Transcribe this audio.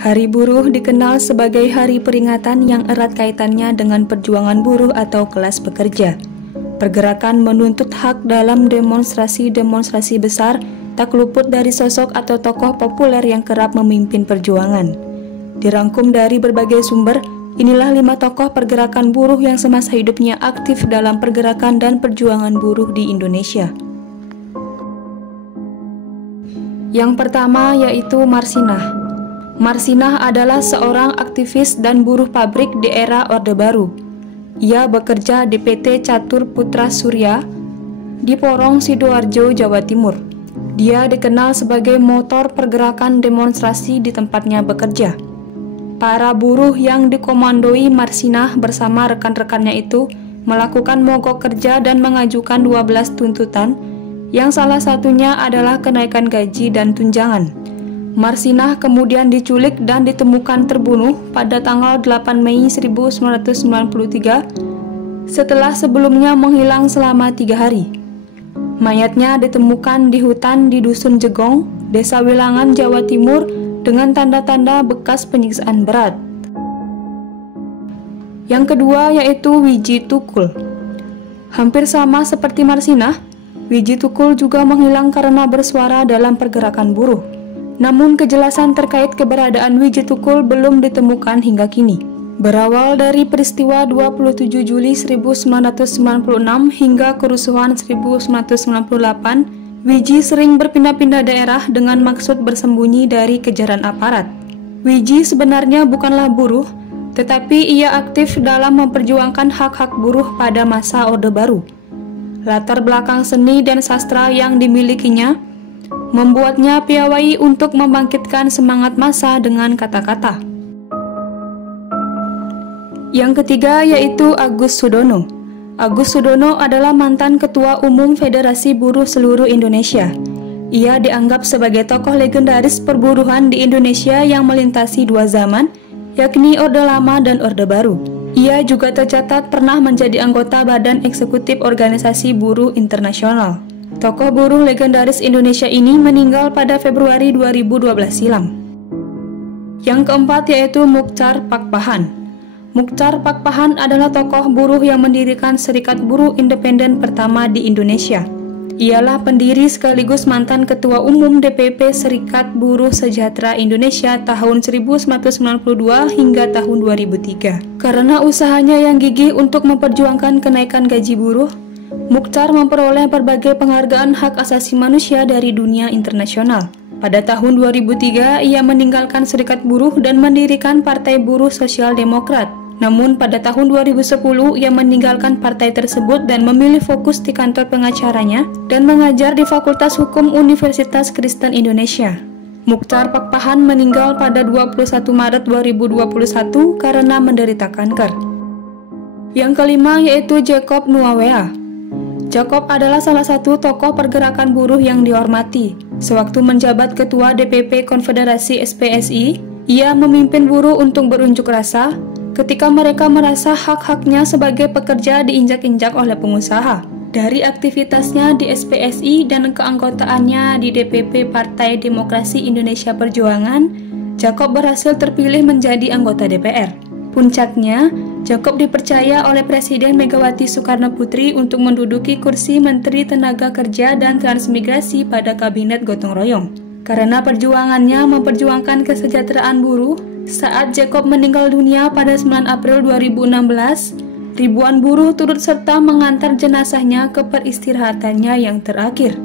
Hari Buruh dikenal sebagai hari peringatan yang erat kaitannya dengan perjuangan buruh atau kelas pekerja. Pergerakan menuntut hak dalam demonstrasi-demonstrasi besar tak luput dari sosok atau tokoh populer yang kerap memimpin perjuangan. Dirangkum dari berbagai sumber, inilah 5 tokoh pergerakan buruh yang semasa hidupnya aktif dalam pergerakan dan perjuangan buruh di Indonesia. Yang pertama yaitu Marsinah. Marsinah adalah seorang aktivis dan buruh pabrik di era Orde Baru. Ia bekerja di PT Catur Putra Surya di Porong, Sidoarjo, Jawa Timur. Dia dikenal sebagai motor pergerakan demonstrasi di tempatnya bekerja. Para buruh yang dikomandoi Marsinah bersama rekan-rekannya itu melakukan mogok kerja dan mengajukan 12 tuntutan, yang salah satunya adalah kenaikan gaji dan tunjangan. Marsinah kemudian diculik dan ditemukan terbunuh pada tanggal 8 Mei 1993 setelah sebelumnya menghilang selama 3 hari. Mayatnya ditemukan di hutan di Dusun Jegong, Desa Wilangan, Jawa Timur dengan tanda-tanda bekas penyiksaan berat. Yang kedua yaitu Wiji Tukul. Hampir sama seperti Marsinah, Wiji Tukul juga menghilang karena bersuara dalam pergerakan buruh. Namun kejelasan terkait keberadaan Wiji Tukul belum ditemukan hingga kini. Berawal dari peristiwa 27 Juli 1996 hingga kerusuhan 1998, Wiji sering berpindah-pindah daerah dengan maksud bersembunyi dari kejaran aparat. Wiji sebenarnya bukanlah buruh, tetapi ia aktif dalam memperjuangkan hak-hak buruh pada masa Orde Baru. Latar belakang seni dan sastra yang dimilikinya membuatnya piawai untuk membangkitkan semangat massa dengan kata-kata. Yang ketiga yaitu Agus Sudono. Agus Sudono adalah mantan Ketua Umum Federasi Buruh Seluruh Indonesia. Ia dianggap sebagai tokoh legendaris perburuhan di Indonesia yang melintasi 2 zaman, yakni Orde Lama dan Orde Baru. Ia juga tercatat pernah menjadi anggota Badan Eksekutif Organisasi Buruh Internasional. Tokoh buruh legendaris Indonesia ini meninggal pada Februari 2012 silam. Yang keempat yaitu Muchtar Pakpahan. Muchtar Pakpahan adalah tokoh buruh yang mendirikan Serikat Buruh Independen pertama di Indonesia. Ialah pendiri sekaligus mantan Ketua Umum DPP Serikat Buruh Sejahtera Indonesia tahun 1992 hingga tahun 2003. Karena usahanya yang gigih untuk memperjuangkan kenaikan gaji buruh, Muchtar memperoleh berbagai penghargaan hak asasi manusia dari dunia internasional. Pada tahun 2003, ia meninggalkan Serikat Buruh dan mendirikan Partai Buruh Sosial Demokrat. Namun pada tahun 2010, ia meninggalkan partai tersebut dan memilih fokus di kantor pengacaranya dan mengajar di Fakultas Hukum Universitas Kristen Indonesia. Muchtar Pakpahan meninggal pada 21 Maret 2021 karena menderita kanker. Yang kelima yaitu Jacob Nuawea. Jacob adalah salah satu tokoh pergerakan buruh yang dihormati. Sewaktu menjabat Ketua DPP Konfederasi SPSI, ia memimpin buruh untuk berunjuk rasa ketika mereka merasa hak-haknya sebagai pekerja diinjak-injak oleh pengusaha. Dari aktivitasnya di SPSI dan keanggotaannya di DPP Partai Demokrasi Indonesia Perjuangan, Jacob berhasil terpilih menjadi anggota DPR. Puncaknya, Jacob dipercaya oleh Presiden Megawati Soekarno Putri untuk menduduki kursi Menteri Tenaga Kerja dan Transmigrasi pada Kabinet Gotong Royong. Karena perjuangannya memperjuangkan kesejahteraan buruh, saat Jacob meninggal dunia pada 9 April 2016, ribuan buruh turut serta mengantar jenazahnya ke peristirahatannya yang terakhir.